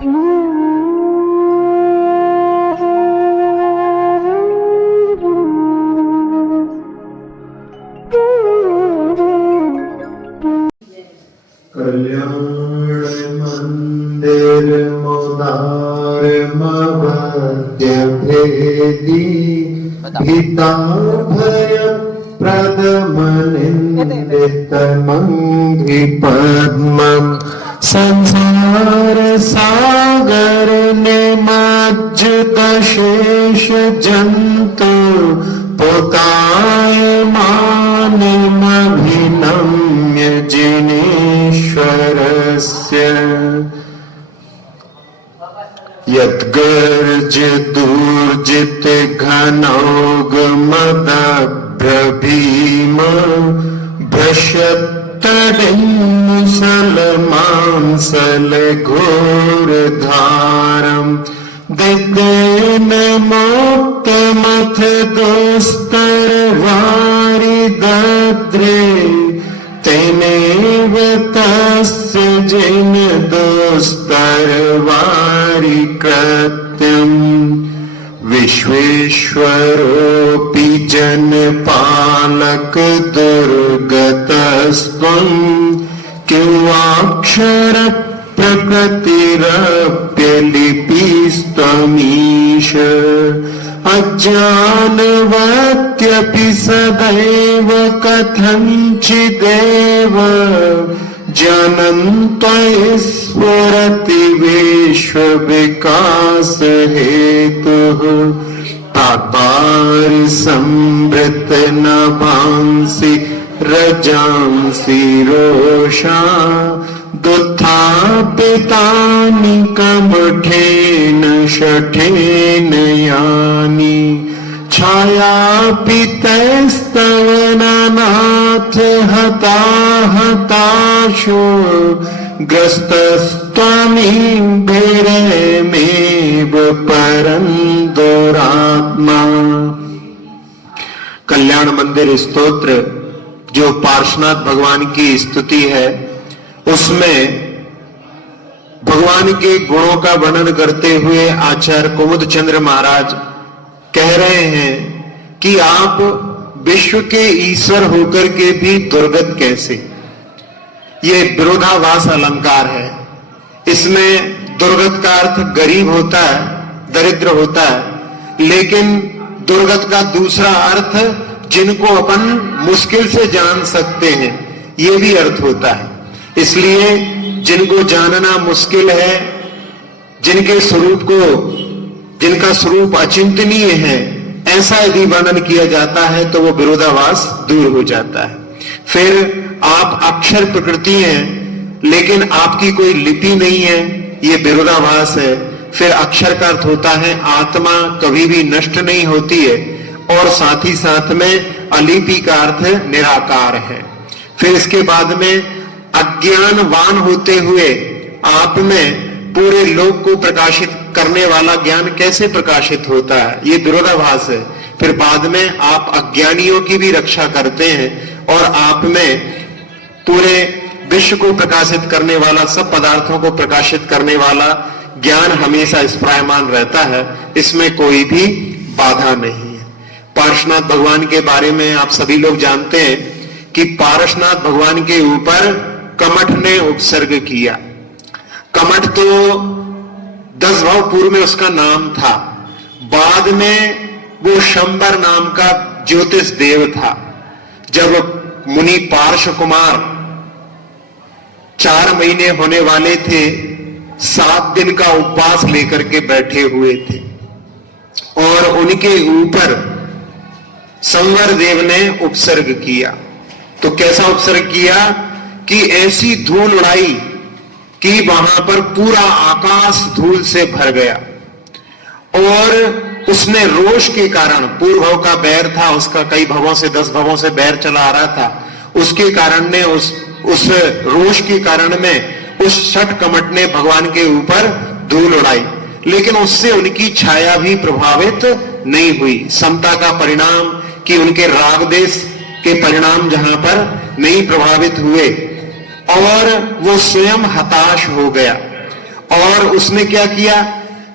कल्याण मंदिर मुदार मवद्य भेदी भीता भय प्रदमनिंदित मंगी पद्मं संसार सागर निमज्जितशेष जंतु पोतायमानमभिनम्य जिनेश्वरस्य यद्गर्जदूर्जित घनौघमदभ्रभीम भ्रश्यत्तडिन्मुसलमांसलघोरधारम् दिग्गेन मोक्तमथ दोस्तरवारिदद्रे तेनेव तस्य जिन दोस्तरवारि कृत्यम् विश्वेश्वरोऽपि जनपालक दुर्गतस्त्वम् किवाक्षर प्रकृतिरप्यलिपिस्त्वमीश अज्ञानवत्यपि सदैव कथञ्चिदेव जानन्त्वयि स्फुरति विश्वविकास हेतुः पापारि संवृत नभांसि रजांसि रोषा दुत्थापितानि कमठेन शठेन यानि छायापितैस्तव नाथ हताशो ग्रस्तस्त्वमीभिरेमेव परं दुरात्मा। कल्याण मंदिर स्तोत्र जो पार्श्वनाथ भगवान की स्तुति है, उसमें भगवान के गुणों का वर्णन करते हुए आचार्य कुमुद चंद्र महाराज कह रहे हैं कि आप विश्व के ईश्वर होकर के भी दुर्गत कैसे। ये विरोधाभास अलंकार है। इसमें दुर्गत का अर्थ गरीब होता है, दरिद्र होता है, लेकिन दुर्गत का दूसरा अर्थ जिनको अपन मुश्किल से जान सकते हैं, ये भी अर्थ होता है। इसलिए जिनको जानना मुश्किल है, जिनका स्वरूप अचिंतनीय है, ऐसा यदि वर्णन किया जाता है तो वो विरोधाभास दूर हो जाता है। फिर आप अक्षर प्रकृति हैं, लेकिन आपकी कोई लिपि नहीं है, ये विरोधाभास है। फिर अक्षर का अर्थ होता है आत्मा कभी भी नष्ट नहीं होती है, और साथ ही साथ में अलिपि का अर्थ निराकार है। फिर इसके बाद में अज्ञानवान होते हुए आप में पूरे लोक को प्रकाशित करने वाला ज्ञान कैसे प्रकाशित होता है, ये विरोधाभास है। फिर बाद में आप अज्ञानियों की भी रक्षा करते हैं और आप में पूरे विश्व को प्रकाशित करने वाला, सब पदार्थों को प्रकाशित करने वाला ज्ञान हमेशा स्फुरायमान रहता है, इसमें कोई भी बाधा नहीं है। पार्श्वनाथ भगवान के बारे में आप सभी लोग जानते हैं कि पार्श्वनाथ भगवान के ऊपर कमठ ने उपसर्ग किया। कमठ तो 10 भाव पूर्व में उसका नाम था, बाद में वो शंबर नाम का ज्योतिष देव था। जब मुनि पार्श्व कुमार 4 महीने होने वाले थे, 7 दिन का उपवास लेकर के बैठे हुए थे और उनके ऊपर संवर देव ने उपसर्ग किया। तो कैसा उपसर्ग किया कि ऐसी धूल उड़ाई कि वहां पर पूरा आकाश धूल से भर गया, और उसने रोष के कारण, पूर्व भव का बैर था उसका, कई भवों से 10 भवों से बैर चला आ रहा था, उसके कारण ने उस रोष के कारण में उस छठ कमठ ने भगवान के ऊपर धूल उड़ाई, लेकिन उससे उनकी छाया भी प्रभावित नहीं हुई। समता का परिणाम कि उनके राग देश के परिणाम जहां पर नहीं प्रभावित हुए, और वो स्वयं हताश हो गया। और उसने क्या किया,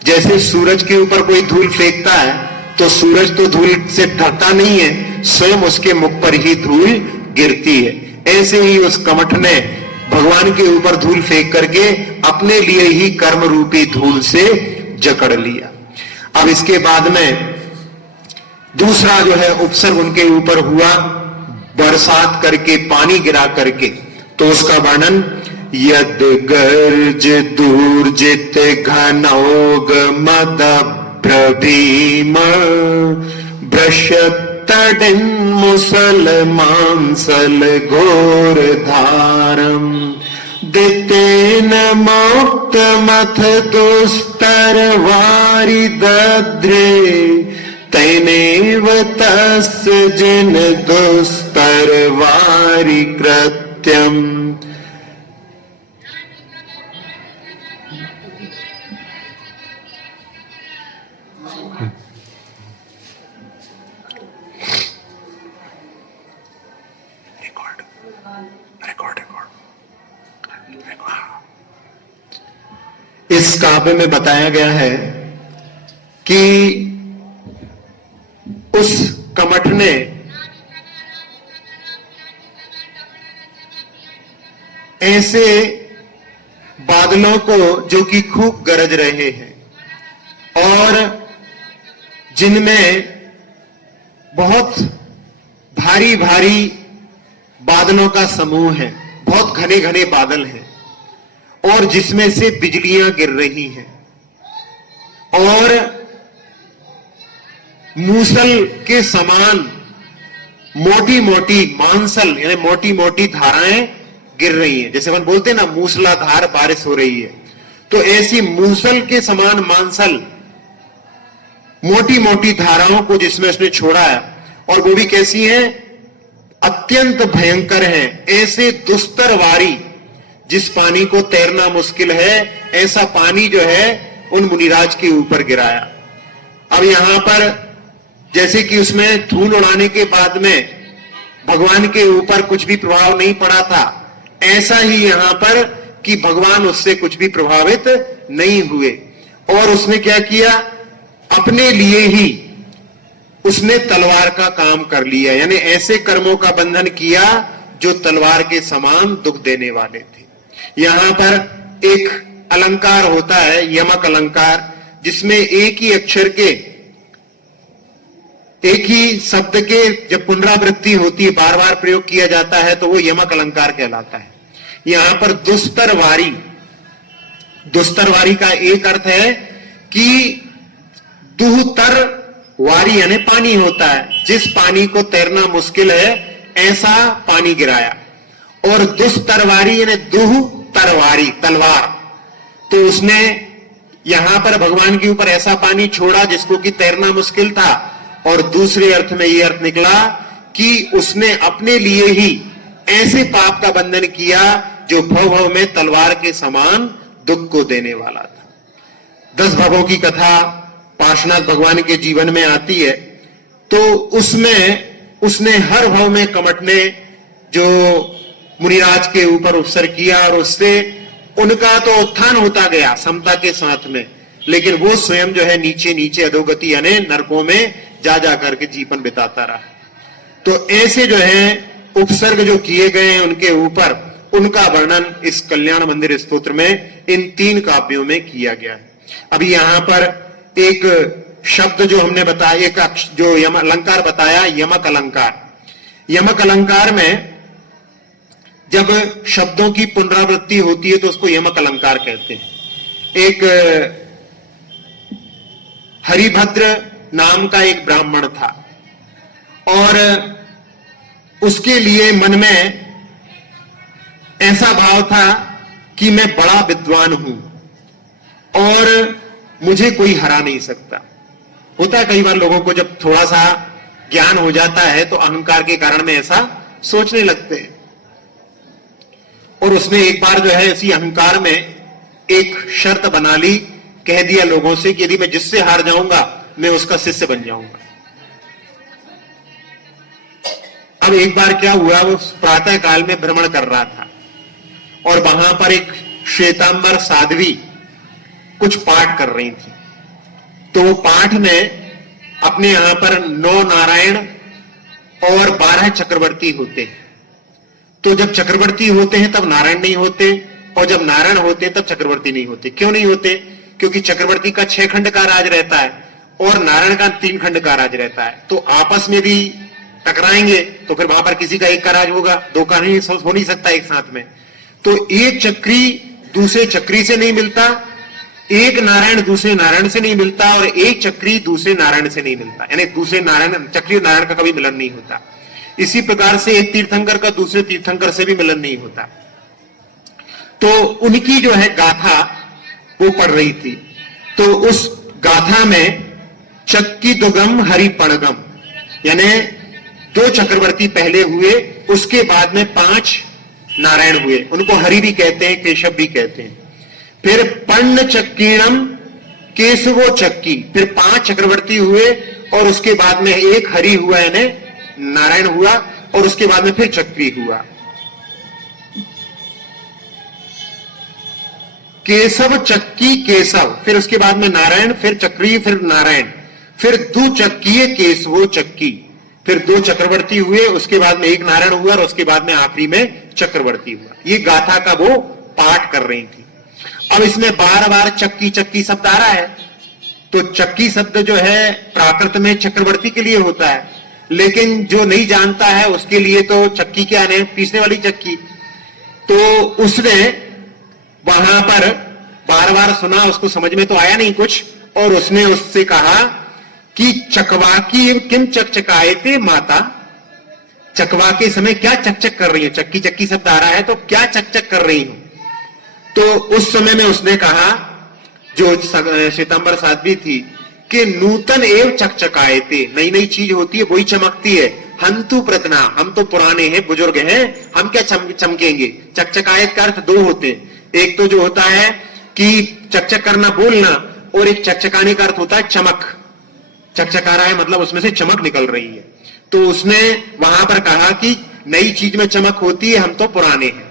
जैसे सूरज के ऊपर कोई धूल फेंकता है तो सूरज तो धूल से ढकता नहीं है, स्वयं उसके मुख पर ही धूल गिरती है। ऐसे ही उस कमठ ने भगवान के ऊपर धूल फेंक करके अपने लिए ही कर्म रूपी धूल से जकड़ लिया। अब इसके बाद में दूसरा जो है उपसर्ग उनके ऊपर हुआ, बरसात करके, पानी गिरा करके। तो उसका वर्णन, यद गर्ज दूर्जित घनौग मद प्रभीम भ्रशतडिन मुसल मांसल घोर धारम दितेन मोक्त मथ दुस्तर वारि दद्रे तैनेव तस्य जिन दुस्तर वारि कृत्यम। इस काव्य में बताया गया है कि उस कमठ ने ऐसे बादलों को जो कि खूब गरज रहे हैं और जिनमें बहुत भारी भारी बादलों का समूह है, बहुत घने घने बादल हैं और जिसमें से बिजलियां गिर रही हैं और मूसल के समान मोटी मोटी मानसल यानी मोटी मोटी धाराएं गिर रही हैं। जैसे अपन बोलते हैं ना, मूसलाधार बारिश हो रही है, तो ऐसी मूसल के समान मानसल मोटी मोटी धाराओं को जिसमें उसने छोड़ा है, और वो भी कैसी हैं, अत्यंत भयंकर हैं। ऐसे दुस्तर वारी, जिस पानी को तैरना मुश्किल है, ऐसा पानी जो है उन मुनिराज के ऊपर गिराया। अब यहां पर जैसे कि उसमें धूल उड़ाने के बाद में भगवान के ऊपर कुछ भी प्रभाव नहीं पड़ा था, ऐसा ही यहां पर कि भगवान उससे कुछ भी प्रभावित नहीं हुए। और उसने क्या किया, अपने लिए ही उसने तलवार का काम कर लिया, यानी ऐसे कर्मों का बंधन किया जो तलवार के समान दुख देने वाले थे। यहां पर एक अलंकार होता है, यमक अलंकार, जिसमें एक ही अक्षर के, एक ही शब्द के जब पुनरावृत्ति होती है, बार बार प्रयोग किया जाता है, तो वो यमक अलंकार कहलाता है। यहां पर दुस्तरवारी, दुस्तरवारी का एक अर्थ है कि दुहतर वारी यानी पानी होता है, जिस पानी को तैरना मुश्किल है ऐसा पानी गिराया। और दुस्तरवारी यानी दुह तरवारी, तलवार, तो उसने यहां पर भगवान के ऊपर ऐसा पानी छोड़ा जिसको कि तैरना मुश्किल था। और दूसरे अर्थ में यह अर्थ निकला कि उसने अपने लिए ही ऐसे पाप का बंधन किया जो भव भव में तलवार के समान दुख को देने वाला था। 10 भवों की कथा पार्श्वनाथ भगवान के जीवन में आती है, तो उसमें उसने हर भव में कमठ ने जो मुनिराज के ऊपर उपसर किया और उससे उनका तो उत्थान होता गया समता के साथ में, लेकिन वो स्वयं जो है नीचे नीचे अधोगति यानी नरकों में जा जा करके जीवन बिताता रहा। तो ऐसे जो है उपसर्ग जो किए गए हैं उनके ऊपर, उनका वर्णन इस कल्याण मंदिर स्तोत्र में इन 3 काव्यों में किया गया है। अभी यहां पर एक शब्द जो हमने बताया, एक जो यम अलंकार बताया, यमक अलंकार। यमक अलंकार में जब शब्दों की पुनरावृत्ति होती है तो उसको यमक अलंकार कहते हैं। एक हरिभद्र नाम का एक ब्राह्मण था और उसके लिए मन में ऐसा भाव था कि मैं बड़ा विद्वान हूं और मुझे कोई हरा नहीं सकता। होता है कई बार लोगों को जब थोड़ा सा ज्ञान हो जाता है तो अहंकार के कारण में ऐसा सोचने लगते हैं। और उसने एक बार जो है इसी अहंकार में एक शर्त बना ली, कह दिया लोगों से कि यदि मैं जिससे हार जाऊंगा मैं उसका शिष्य बन जाऊंगा। अब एक बार क्या हुआ, वो प्रातः काल में भ्रमण कर रहा था और वहां पर एक श्वेतांबर साध्वी कुछ पाठ कर रही थी। तो वो पाठ में अपने यहां पर 9 नारायण और 12 चक्रवर्ती होते हैं। तो जब चक्रवर्ती होते हैं तब नारायण नहीं होते, और जब नारायण होते हैं तब चक्रवर्ती नहीं होते। क्यों नहीं होते? क्योंकि चक्रवर्ती का 6 खंड का राज रहता है और नारायण का 3 खंड का राज रहता है। तो आपस में भी टकराएंगे तो फिर वहां पर किसी का एक का राज होगा, 2 का नहीं हो नहीं सकता एक साथ में। तो एक चक्री दूसरे चक्री से नहीं मिलता, एक नारायण दूसरे नारायण से नहीं मिलता, और एक चक्री दूसरे नारायण से नहीं मिलता। यानी दूसरे नारायण, चक्री और नारायण का कभी मिलन नहीं होता। इसी प्रकार से एक तीर्थंकर का दूसरे तीर्थंकर से भी मिलन नहीं होता। तो उनकी जो है गाथा वो पढ़ रही थी। तो उस गाथा में चक्की दुगम हरि पड़गम, यानी 2 चक्रवर्ती पहले हुए, उसके बाद में 5 नारायण हुए। उनको हरि भी कहते हैं, केशव भी कहते हैं। फिर पर्ण चक्कीणम केशवो चक्की, फिर 5 चक्रवर्ती हुए और उसके बाद में एक हरि हुआ, यानी नारायण हुआ, और उसके बाद में फिर चक्री हुआ। केशव चक्की केशव, फिर उसके बाद में नारायण, फिर चक्री, फिर नारायण, फिर दु चक्कीय केशवो चक्की, फिर 2 चक्रवर्ती हुए, उसके बाद में एक नारायण हुआ और उसके बाद में आखिरी में चक्रवर्ती हुआ। ये गाथा का वो पाठ कर रही थी। अब इसमें बार बार चक्की चक्की शब्द आ रहा है। तो चक्की शब्द जो है प्राकृत में चक्रवर्ती के लिए होता है, लेकिन जो नहीं जानता है उसके लिए तो चक्की क्या है, पीसने वाली चक्की। तो उसने वहां पर बार बार सुना, उसको समझ में तो आया नहीं कुछ, और उसने उससे कहा कि चकवा की किम चकचकायते माता, चकवा के समय क्या चकचक कर रही है। चक्की चक्की शब्द आ रहा है तो क्या चकचक कर रही हूं। तो उस समय में उसने कहा, जो श्वेतांबर साध्वी थी, कि नूतन एवं चकचकायते, नई नई चीज होती है वही चमकती है। हंतु प्रतना, हम तो पुराने हैं, बुजुर्ग हैं, हम क्या चमकेंगे। चकचकायत का अर्थ 2 होते हैं। एक तो जो होता है कि चकचक करना, बोलना, और एक चकचकाने का अर्थ होता है चमक। चकचका रहा है मतलब उसमें से चमक निकल रही है। तो उसने वहां पर कहा कि नई चीज में चमक होती है, हम तो पुराने हैं।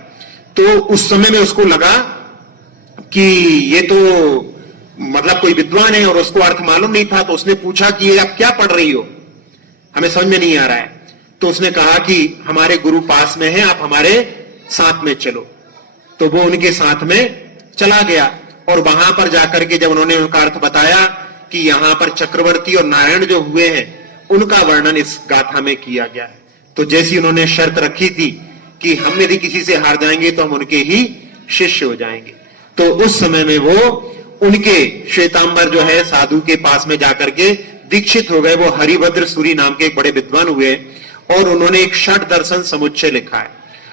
तो उस समय में उसको लगा कि ये तो मतलब कोई विद्वान है और उसको अर्थ मालूम नहीं था। तो उसने पूछा कि ये आप क्या पढ़ रही हो, हमें समझ में नहीं आ रहा है। तो उसने कहा कि हमारे गुरु पास में है, आप हमारे साथ में चलो। तो वो उनके साथ में चला गया, और वहां पर जाकर के जब उन्होंने उनका अर्थ बताया कि यहां पर चक्रवर्ती और नारायण जो हुए हैं उनका वर्णन इस गाथा में किया गया है। तो जैसी उन्होंने शर्त रखी थी कि हम यदि किसी से हार जाएंगे तो हम उनके ही शिष्य हो जाएंगे, तो उस समय में वो उनके श्वेतांबर जो है साधु के पास में जाकर के दीक्षित हो गए। वो हरिभद्र सूरी नाम के एक बड़े विद्वान हुए, और उन्होंने एक षट दर्शन समुच्चय लिखा है।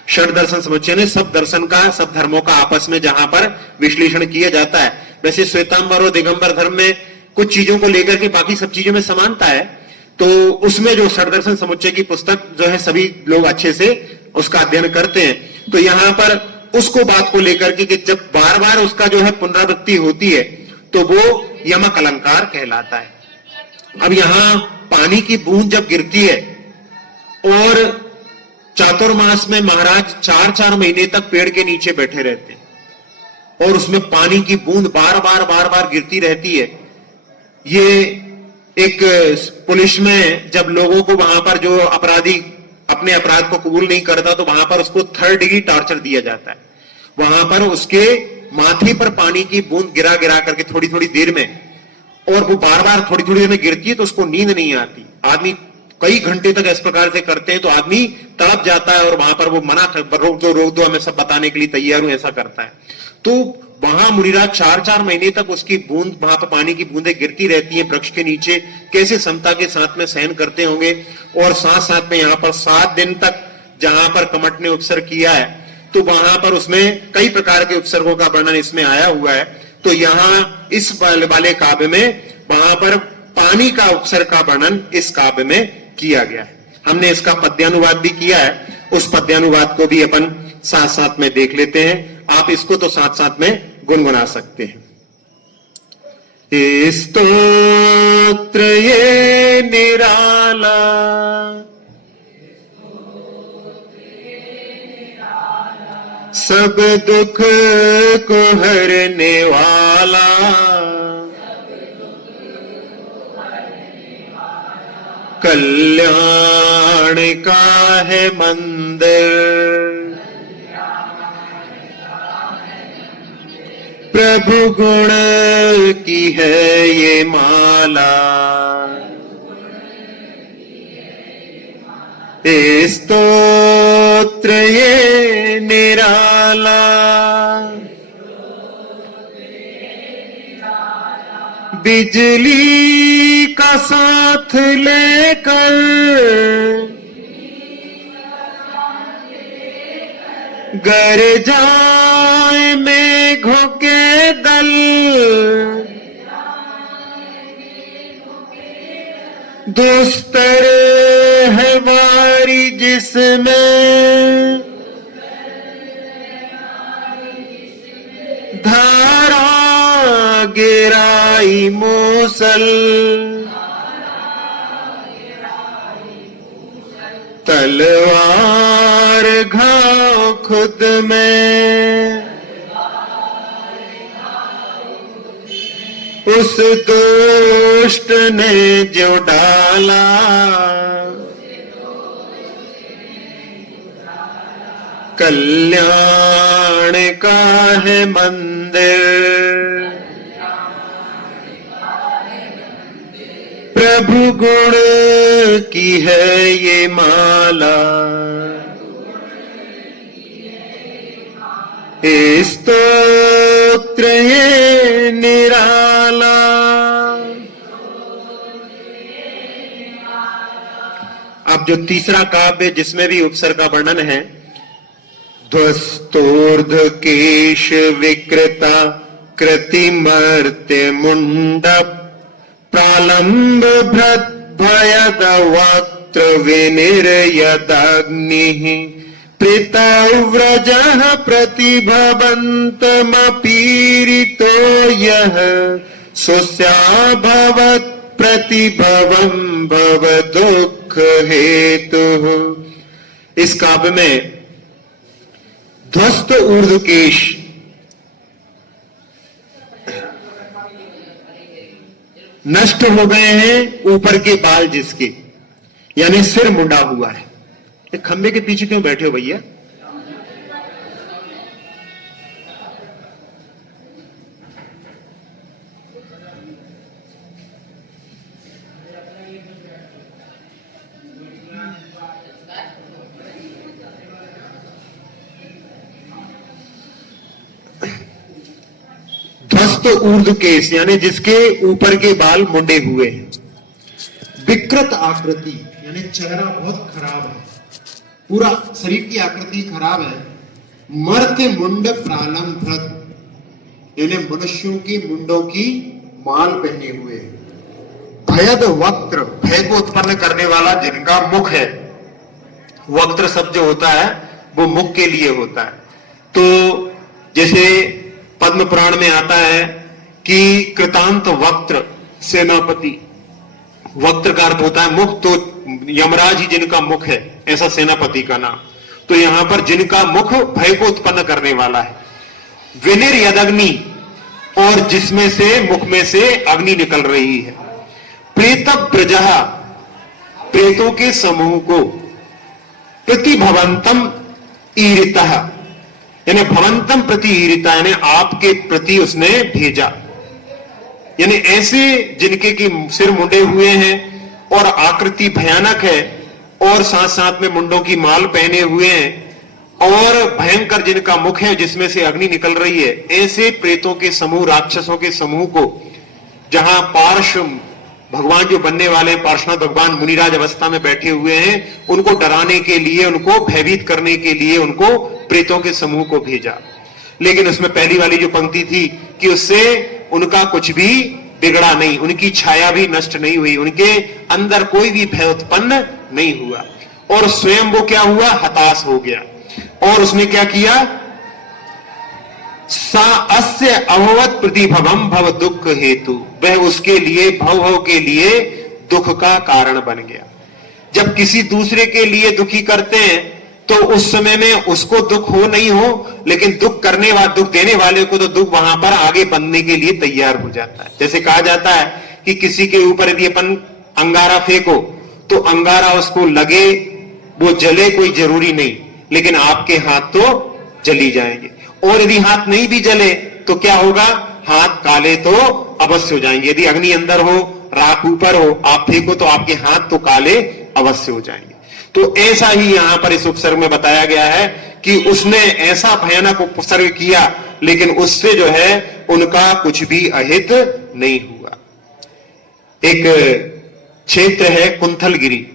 षट दर्शन समुच्चय ने सब दर्शन का, सब धर्मों का आपस में जहां पर विश्लेषण किया जाता है। वैसे श्वेतांबर और दिगंबर धर्म में कुछ चीजों को लेकर के बाकी सब चीजों में समानता है। तो उसमें जो षट दर्शन समुच्चय की पुस्तक जो है सभी लोग अच्छे से उसका अध्ययन करते हैं। तो यहां पर उसको बात को लेकर के कि जब बार बार उसका जो है पुनरावृत्ति होती है तो वो यमक अलंकार कहलाता है। अब यहां पानी की बूंद जब गिरती है, और चातुर्मास में महाराज 4-4 महीने तक पेड़ के नीचे बैठे रहते हैं, और उसमें पानी की बूंद बार बार गिरती रहती है। ये एक पुलिस में जब लोगों को वहां पर जो अपराधी अपने अपराध को कबूल नहीं करता तो वहां पर उसको 3rd डिग्री टॉर्चर दिया जाता है। वहां पर उसके माथे पर पानी की बूंद गिरा करके थोड़ी थोड़ी देर में, और वो बार बार थोड़ी थोड़ी देर में गिरती है तो उसको नींद नहीं आती। आदमी कई घंटे तक इस प्रकार से करते हैं तो आदमी तड़प जाता है, और वहां पर वो मना रोक दो हमें सब बताने के लिए तैयार हूं, ऐसा करता है। तो वहां मुनिराज 4-4 महीने तक उसकी बूंद, वहां पर पानी की बूंदें गिरती रहती हैं वृक्ष के नीचे। कैसे समता के साथ में सहन करते होंगे। और साथ साथ में यहाँ पर 7 दिन तक जहां पर कमठ ने उपसर्ग किया है, तो वहां पर उसमें कई प्रकार के उपसर्गों का वर्णन इसमें आया हुआ है। तो यहाँ इस वाले काव्य में वहां पर पानी का उपसर्ग का वर्णन इस काव्य में किया गया है। हमने इसका पद्यानुवाद भी किया है, उस पद्यानुवाद को भी अपन साथ साथ में देख लेते हैं। आप इसको तो साथ साथ में गुनगुना सकते हैं। स्तोत्र ये निराला, सब दुख को हरने वाला, कल्याण का है मंदिर, प्रभु गुण की है ये माला, स्तोत्र ये निराला, बिजली का साथ लेकर गरजाए मेघों के दल, दुस्तर है वारी जिसमें धारा गिराई मूसल, तलवार घाव खुद में उस दुष्ट ने जो डाला, कल्याण का है मंदिर, प्रभु गुण की है ये माला, स्तोत्र ये निराला। अब जो तीसरा काव्य जिसमें भी उपसर्ग का वर्णन है, ध्वस्तोर्ध केश विकृता कृतिमर्त्य मुंडप, प्रालंब भ्रत भयद वक्त्र विनिर्यदग्निः, प्रीतव्रजः प्रतिभवन्तमपीरितो यः, सुस्याभवत् प्रतिभवं भव दुःख हेतुः। इस काव्य में ध्वस्त ऊर्ध्वकेश, नष्ट हो गए हैं ऊपर के बाल जिसके, यानी सिर मुंडा हुआ है। एक खंबे के पीछे क्यों बैठे हो भैया? ध्वस्त ऊर्ध्वकेश यानी जिसके ऊपर के बाल मुंडे हुए हैं। विकृत आकृति यानी चेहरा बहुत खराब है, पूरा शरीर की आकृति खराब है। मर्त्य मुंड प्रालंभृत यानी मनुष्यों की मुंडों की माल पहने हुए हैं। भयद वक्त्र, भय को उत्पन्न करने वाला जिनका मुख है। वक्त्र शब्द जो होता है वो मुख के लिए होता है। तो जैसे पद्म पुराण में आता है कि कृतांत वक्त्र सेनापति, वक्त्र का अर्थ होता है मुख, तो यमराज ही जिनका मुख है, ऐसा सेनापति का नाम। तो यहां पर जिनका मुख भय को उत्पन्न करने वाला है। विनिर्यदग्नि, और जिसमें से मुख में से अग्नि निकल रही है। प्रेतव्रजः, प्रेतों के समूह को। प्रतिभवंतम ईरितः यानी भवंतम प्रति ईरिता यानी आपके प्रति उसने भेजा, यानी ऐसे जिनके की सिर मुंडे हुए हैं और आकृति भयानक है और साथ साथ में मुंडों की माल पहने हुए हैं और भयंकर जिनका मुख है जिसमें से अग्नि निकल रही है, ऐसे प्रेतों के समूह, राक्षसों के समूह को, जहां पार्श भगवान जो बनने वाले पार्श्वनाथ भगवान मुनिराज अवस्था में बैठे हुए हैं, उनको डराने के लिए, उनको भयभीत करने के लिए उनको प्रेतों के समूह को भेजा। लेकिन उसमें पहली वाली जो पंक्ति थी कि उससे उनका कुछ भी बिगड़ा नहीं, उनकी छाया भी नष्ट नहीं हुई, उनके अंदर कोई भी भय उत्पन्न नहीं हुआ और स्वयं वो क्या हुआ, हताश हो गया। और उसने क्या किया, सा अस्य अभवत प्रतिभवम भव दुख हेतु, वह उसके लिए भव के लिए दुख का कारण बन गया। जब किसी दूसरे के लिए दुखी करते हैं तो उस समय में उसको दुख हो नहीं हो, लेकिन दुख देने वाले को तो दुख वहां पर आगे बढ़ने के लिए तैयार हो जाता है। जैसे कहा जाता है कि किसी के ऊपर यदि अपन अंगारा फेंको तो अंगारा उसको लगे, वो जले कोई जरूरी नहीं, लेकिन आपके हाथ तो जली जाएंगे। और यदि हाथ नहीं भी जले तो क्या होगा, हाथ काले तो अवश्य हो जाएंगे। यदि अग्नि अंदर हो, राख ऊपर हो, आप फेंको तो आपके हाथ तो काले अवश्य हो जाएंगे। तो ऐसा ही यहां पर इस उपसर्ग में बताया गया है कि उसने ऐसा भयानक उपसर्ग किया, लेकिन उससे जो है उनका कुछ भी अहित नहीं हुआ। एक क्षेत्र है कुंथलगिरी,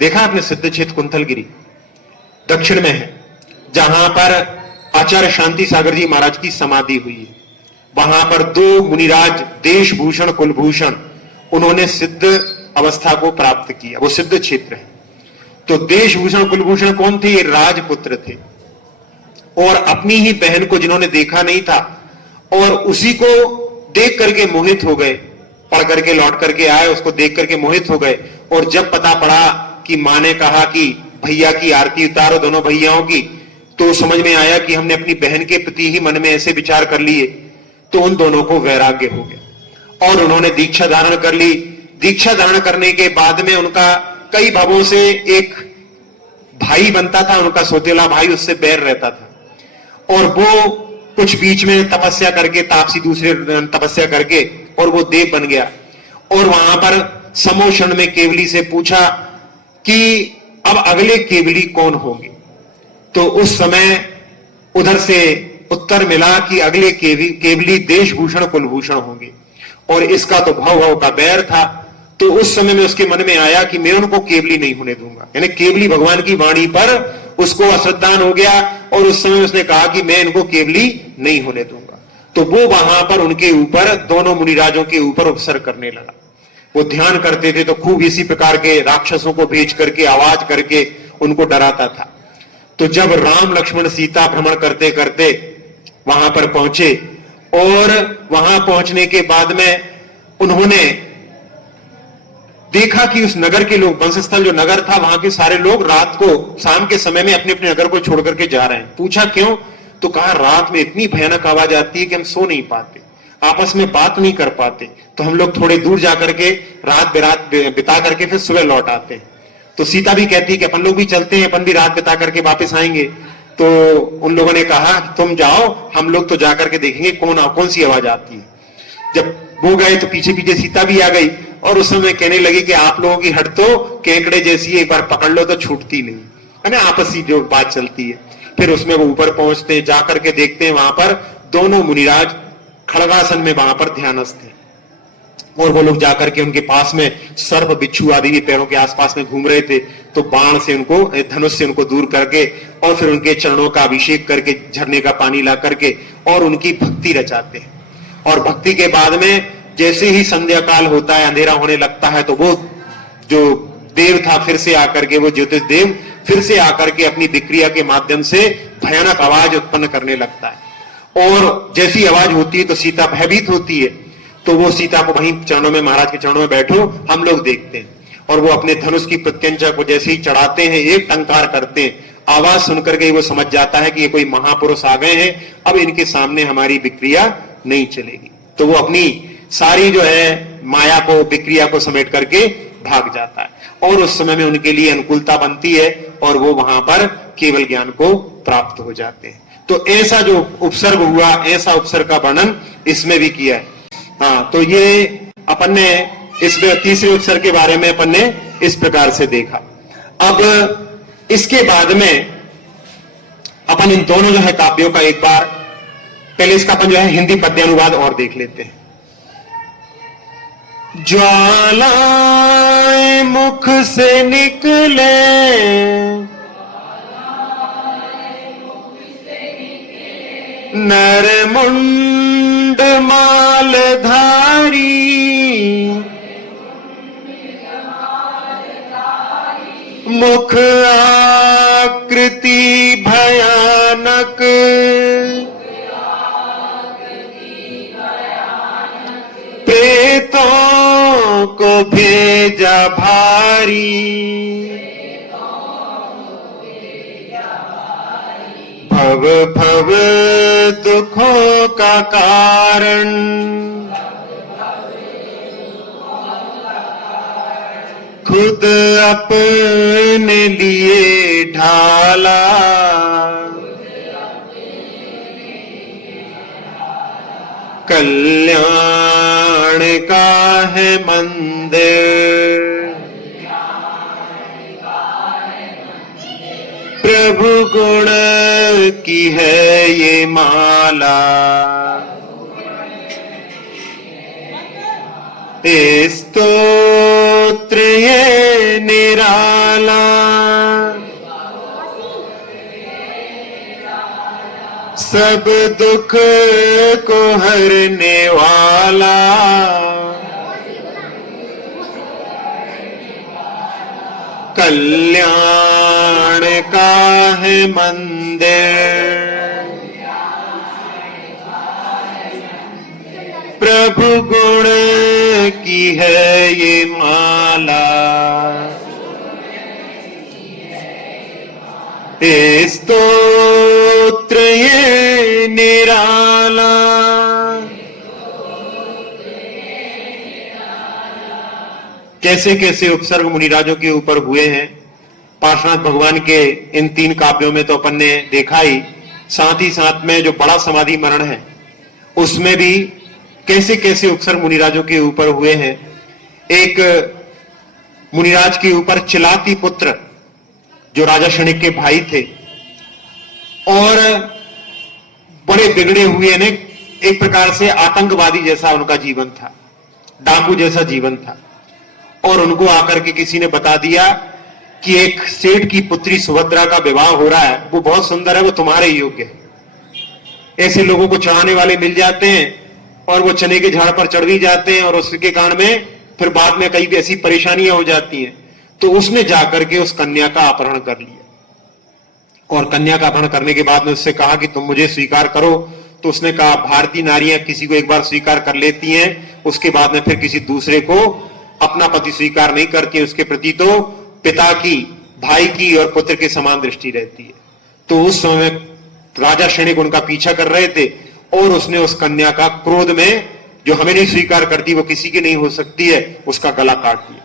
देखा आपने सिद्ध क्षेत्र कुंथलगिरी, दक्षिण में है, जहां पर आचार्य शांति सागर जी महाराज की समाधि हुई है। वहां पर दो मुनिराज देशभूषण कुलभूषण, उन्होंने सिद्ध अवस्था को प्राप्त किया, वो सिद्ध क्षेत्र है। तो देशभूषण कुलभूषण कौन थे, ये राजपुत्र थे, और अपनी ही बहन को जिन्होंने देखा नहीं था और उसी को देख करके मोहित हो गए, पढ़ करके लौट करके आए, उसको देख करके मोहित हो गए। और जब पता पड़ा कि मां ने कहा कि भैया की आरती उतारो दोनों भैयाओं की, तो समझ में आया कि हमने अपनी बहन के प्रति ही मन में ऐसे विचार कर लिए, तो उन दोनों को वैराग्य हो गया और उन्होंने दीक्षा धारण कर ली। दीक्षा धारण करने के बाद में उनका कई भवों से एक भाई बनता था, उनका सौतेला भाई, उससे बैर रहता था, और वो कुछ बीच में तपस्या करके, तापसी दूसरे तपस्या करके, और वो देव बन गया। और वहां पर समोषण में केवली से पूछा कि अब अगले केवली कौन होंगे, तो उस समय उधर से उत्तर मिला कि अगले केवली देशभूषण कुलभूषण होंगे, और इसका तो भव का बैर था। तो उस समय में उसके मन में आया कि मैं उनको केवली नहीं होने दूंगा, यानी केवली भगवान की वाणी पर उसको अश्रद्धान हो गया, और उस समय उसने कहा कि मैं इनको केवली नहीं होने दूंगा। तो वो वहां पर उनके ऊपर, दोनों मुनिराजों के ऊपर उपसर्ग करने लगा। वो ध्यान करते थे तो खूब इसी प्रकार के राक्षसों को भेज करके, आवाज करके उनको डराता था। तो जब राम लक्ष्मण सीता भ्रमण करते करते वहां पर पहुंचे, और वहां पहुंचने के बाद में उन्होंने देखा कि उस नगर के लोग, वंशस्थल जो नगर था, वहां के सारे लोग रात को, शाम के समय में अपने अपने नगर को छोड़ करके जा रहे हैं। पूछा क्यों, तो कहा रात में इतनी भयानक आवाज आती है कि हम सो नहीं पाते, आपस में बात नहीं कर पाते, तो हम लोग थोड़े दूर जाकर के रात बिता करके फिर सुबह लौट आते हैं। तो सीता भी कहती है कि अपन लोग भी चलते हैं, अपन भी रात बिता करके वापस आएंगे। तो उन लोगों ने कहा तुम जाओ, हम लोग तो जाकर के देखेंगे कौन सी आवाज आती है। जब वो गए तो पीछे पीछे सीता भी आ गई, और उस समय कहने लगी कि आप लोगों की हट तो केकड़े जैसी है, एक बार पकड़ लो तो छूटती नहीं, है ना, आपसी जो बात चलती है। फिर उसमें वो ऊपर पहुंचते हैं, जाकर के देखते हैं वहां पर दोनों मुनिराज खड़गासन में वहां पर ध्यानस्थ थे, और वो लोग जाकर के उनके पास में सर्प बिच्छू आदि भी पैरों के आसपास में घूम रहे थे। तो बाण से उनको, धनुष से उनको दूर करके, और फिर उनके चरणों का अभिषेक करके, झरने का पानी ला करके, और उनकी भक्ति रचाते हैं। और भक्ति के बाद में जैसे ही संध्या काल होता है, अंधेरा होने लगता है, तो वो जो देव था फिर से आकर के, वो ज्योतिष देव फिर से आकर के अपनी विक्रिया के माध्यम से भयानक आवाज उत्पन्न करने लगता है। और जैसी आवाज होती है तो सीता भयभीत होती है, तो वो सीता को वहीं चरणों में, महाराज के चरणों में बैठो, हम लोग देखते हैं। और वो अपने धनुष की प्रत्यंचा को जैसे ही चढ़ाते हैं, एक टंकार करते हैं, आवाज सुनकर के वो समझ जाता है कि ये कोई महापुरुष आ गए हैं, अब इनके सामने हमारी विक्रिया नहीं चलेगी। तो वो अपनी सारी जो है माया को, विक्रिया को समेट करके भाग जाता है, और उस समय में उनके लिए अनुकूलता बनती है, और वो वहां पर केवल ज्ञान को प्राप्त हो जाते हैं। तो ऐसा जो उपसर्ग हुआ, ऐसा उपसर्ग का वर्णन इसमें भी किया है। हाँ, तो ये अपन ने इस तीसरे उपसर्ग के बारे में अपन ने इस प्रकार से देखा। अब इसके बाद में अपन इन दोनों जो है काव्यों का एक बार, पहले इसका अपन जो है हिंदी पद्यानुवाद और देख लेते हैं। ज्वालाएं मुख से निकले, नर मुंड मालधारी, मुख आकृति भयानक, प्रेतों को भेजा भारी, भव दुखों का कारण, खुद अपने लिए ढाला, कल्याण का है मंदिर, प्रभु गुण की है ये माला, स्तोत्र ये निराला, सब दुख को हरने वाला, कल्याण का है मंदिर, प्रभु गुण की है ये माला, स्तोत्र ये निराला, कैसे कैसे उपसर्ग मुनिराजों के ऊपर हुए हैं पार्श्वनाथ भगवान के इन 3 काव्यों में तो अपन ने देखा ही, साथ ही साथ में जो बड़ा समाधि मरण है उसमें भी कैसे कैसे उपसर्ग मुनिराजों के ऊपर हुए हैं। एक मुनिराज के ऊपर चिलाती पुत्र जो राजा शनिक के भाई थे और बड़े बिगड़े हुए ने, एक प्रकार से आतंकवादी जैसा उनका जीवन था, डाकू जैसा जीवन था, और उनको आकर के किसी ने बता दिया कि एक सेठ की पुत्री सुभद्रा का विवाह हो रहा है, वो बहुत सुंदर है, वो तुम्हारे योग्य है। ऐसे लोगों को चढ़ाने वाले मिल जाते हैं और वो चने के झाड़ पर चढ़ भी जाते हैं और उसके कारण में फिर बाद में कई ऐसी परेशानियां हो जाती हैं। तो उसने जाकर के उस कन्या का अपहरण कर लिया और कन्या का अपहरण करने के बाद में उससे कहा कि तुम मुझे स्वीकार करो। तो उसने कहा भारतीय नारियां किसी को एक बार स्वीकार कर लेती हैं, उसके बाद में फिर किसी दूसरे को अपना पति स्वीकार नहीं करती है। उसके प्रति तो पिता की, भाई की और पुत्र के समान दृष्टि रहती है। तो उस समय राजा शनिक उनका पीछा कर रहे थे और उसने उस कन्या का क्रोध में, जो हमें नहीं स्वीकार करती वो किसी की नहीं हो सकती है, उसका गला काट दिया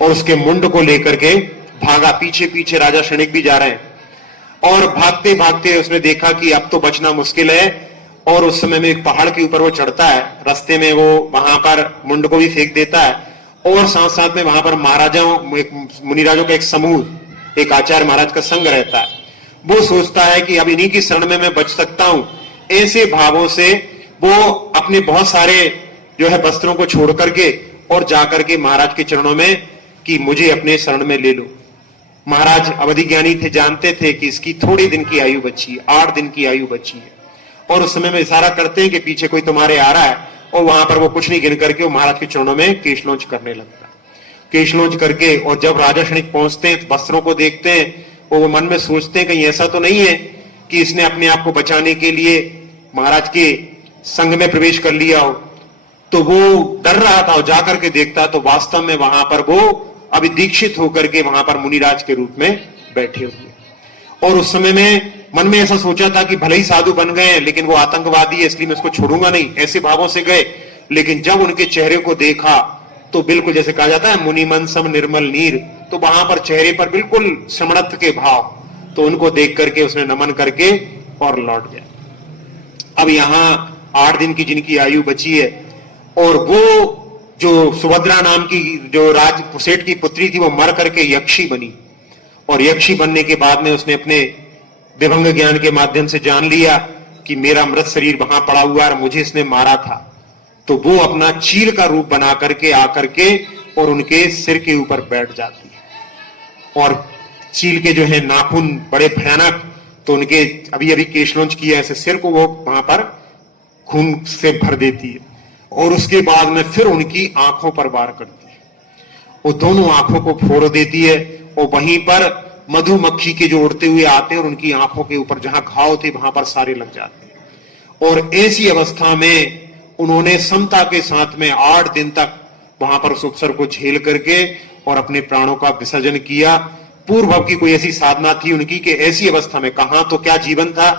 और उसके मुंड को लेकर के भागा। पीछे पीछे राजा शनिक भी जा रहे हैं और भागते भागते उसने देखा कि अब तो बचना मुश्किल है। और उस समय में एक पहाड़ के ऊपर वो चढ़ता है, रास्ते में वो वहां पर मुंड को भी फेंक देता है और साथ साथ में वहां पर महाराजाओं, एक मुनिराजों का एक समूह, एक आचार्य महाराज का संग रहता है। वो सोचता है कि अब इन्हीं की शरण में मैं बच सकता हूं। ऐसे भावों से वो अपने बहुत सारे जो है वस्त्रों को छोड़ करके और जाकर के महाराज के चरणों में कि मुझे अपने शरण में ले लो। महाराज अवधि ज्ञानी थे, जानते थे कि इसकी थोड़े दिन की आयु बची है, 8 दिन की आयु बची है। और उस समय में इशारा करते हैं कि पीछे कोई तुम्हारे आ रहा है और वहां पर वो कुछ नहीं गिन करके वो महाराज के चरणों में केशलोंच करने लगता है। केशलोंच करके और जब राजा शनिक पहुंचते हैं, वस्त्रों को देखते हैं और वो मन में सोचते हैं कहीं ऐसा तो नहीं है कि इसने अपने आप को बचाने के लिए महाराज के संग में प्रवेश कर लिया हो। तो वो डर रहा था और जाकर के देखता तो वास्तव में वहां पर वो अभी दीक्षित होकर के वहां पर मुनिराज के रूप में बैठे हुए। और उस समय में मन में ऐसा सोचा था कि भले ही साधु बन गए हैं लेकिन वो आतंकवादी है इसलिए मैं उसको छोड़ूंगा नहीं, ऐसे भावों से गए। लेकिन जब उनके चेहरे को देखा तो बिल्कुल जैसे कहा जाता है मुनिमन सम निर्मल नीर, तो वहां पर चेहरे पर बिल्कुल समणत्व के भाव। तो उनको देख करके उसने नमन करके और लौट गया। अब यहां 8 दिन की जिनकी आयु बची है और वो जो सुभद्रा नाम की जो राज सेठ की पुत्री थी वो मर करके यक्षी बनी। और यक्षी बनने के बाद में उसने अपने विभंग ज्ञान के माध्यम से जान लिया कि मेरा मृत शरीर वहां पड़ा हुआ है और मुझे इसने मारा था। तो वो अपना चील का रूप बना करके आकर के और उनके सिर के ऊपर बैठ जाती है। और चील के जो है नाखून बड़े भयानक, तो उनके अभी अभी केशलोंच किया ऐसे सिर को वो वहां पर खून से भर देती है। और उसके बाद में फिर उनकी आंखों पर वार करती है, वो दोनों आंखों को फोड़ देती है। और वहीं पर मधुमक्खी के जो उड़ते हुए आते हैं और उनकी आंखों के ऊपर जहां घाव थे वहां पर सारे लग जाते हैं। और ऐसी अवस्था में उन्होंने समता के साथ में 8 दिन तक वहां पर उस उपसर को झेल करके और अपने प्राणों का विसर्जन किया। पूर्व की कोई ऐसी साधना थी उनकी कि ऐसी अवस्था में, कहां तो क्या जीवन था,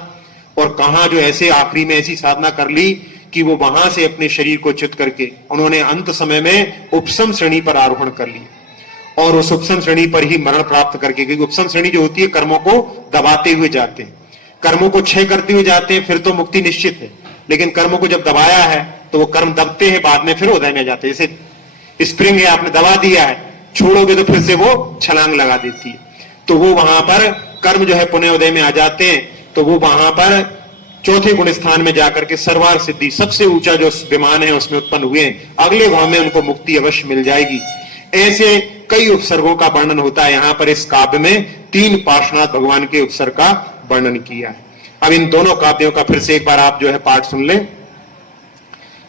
और कहां जो ऐसे आखिरी में ऐसी साधना कर ली कि वो वहां से अपने शरीर को च्युत करके उन्होंने अंत समय में उपसम श्रेणी पर आरोहण कर लिया और उस उपसम श्रेणी पर ही मरण प्राप्त करके, क्योंकि उपसम श्रेणी जो होती है कर्मों को दबाते हुए जाते हैं, कर्मों को क्षय करते हुए जाते हैं, फिर तो मुक्ति निश्चित है। लेकिन कर्मों को जब दबाया है तो वो कर्म दबते हैं, बाद में फिर उदय में जाते हैं। जैसे स्प्रिंग है, आपने दबा दिया है, छोड़ोगे तो फिर से वो छलांग लगा देती है। तो वो वहां पर कर्म जो है पुण्य उदय में आ जाते हैं, तो वो वहां पर चौथे गुण स्थान में जाकर के सर्वार सिद्धि, सबसे ऊंचा जो विमान है उसमें उत्पन्न हुए, अगले भाव में उनको मुक्ति अवश्य मिल जाएगी। ऐसे कई उपसर्गों का वर्णन होता है। यहां पर इस काव्य में 3 पार्श्वनाथ भगवान के उपसर्ग का वर्णन किया है। अब इन दोनों काव्यों का फिर से एक बार आप जो है पाठ सुन लें।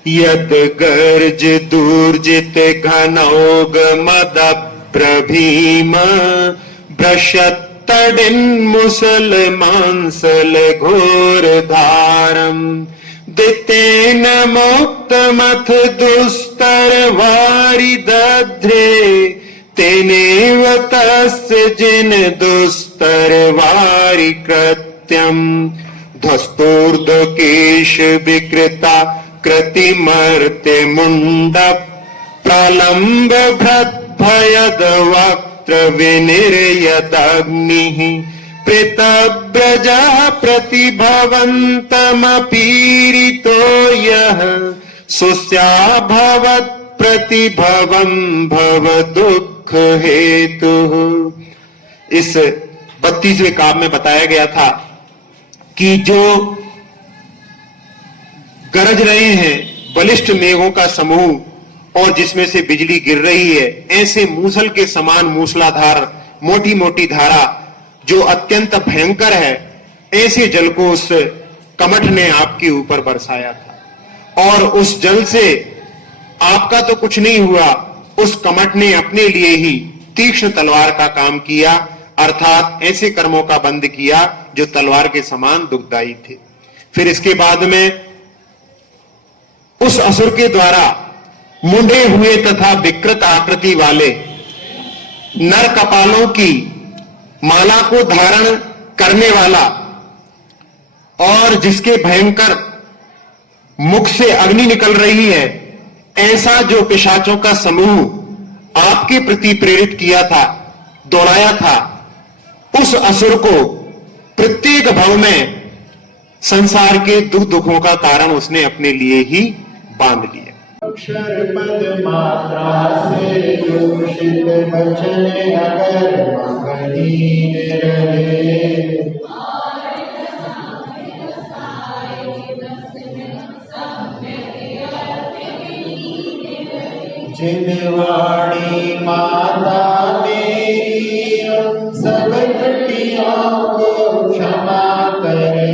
यद गर्ज दूर्जित घनौग मद प्रभीम भ्रशत्तडिन्मुसल मांसल घोर धारम दितेन मुक्त मथ दुस्तर वारि दध्रे तेनेव तस्य जिन दुस्तर वारि कृत्यम धस्तोर्धकेश विकृता कृतिमर्त्य मुंडप प्रलंब भ्रत भयद वक्त्र विनिर्यदग्निः प्रेतव्रजः प्रतिभवन्तमपीरितो यः सुस्याभवत् प्रतिभवं भव दुःख हेतुः। इस 32वें काव्य में बताया गया था कि जो गरज रहे हैं बलिष्ठ मेघों का समूह और जिसमें से बिजली गिर रही है, ऐसे मूसल के समान मूसलाधार मोटी मोटी धारा जो अत्यंत भयंकर है, ऐसे जल को उस कमठ ने आपके ऊपर बरसाया था और उस जल से आपका तो कुछ नहीं हुआ, उस कमठ ने अपने लिए ही तीक्ष्ण तलवार का काम किया, अर्थात ऐसे कर्मों का बंद किया जो तलवार के समान दुखदायी थे। फिर इसके बाद में उस असुर के द्वारा मुंडे हुए तथा विकृत आकृति वाले नर कपालों की माला को धारण करने वाला और जिसके भयंकर मुख से अग्नि निकल रही है, ऐसा जो पिशाचों का समूह आपके प्रति प्रेरित किया था, दौड़ाया था, उस असुर को प्रत्येक भव में संसार के दुख दुखों का कारण उसने अपने लिए ही बांध लिया। अक्षर पद मात्रा से दूषित वचन अगर मगनी रहे जिनवाणी माता मेरी उन सब त्रुटियों को क्षमा करे।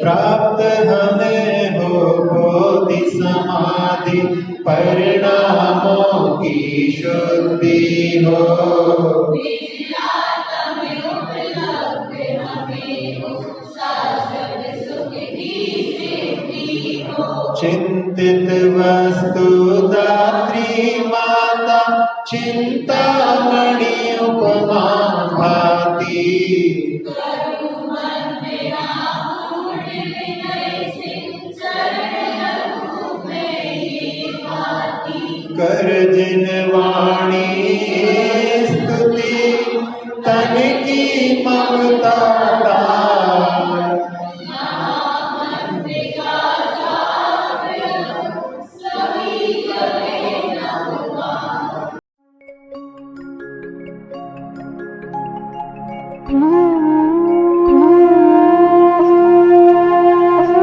प्राप्त हमें हो बोधि समाधि परिणामों की शुद्धि हो। चिंतित वस्तु दात्री माता चिंतामणि उपमा भाती। कर जिन वाणी स्तुति तन की ममता Mm-hmm.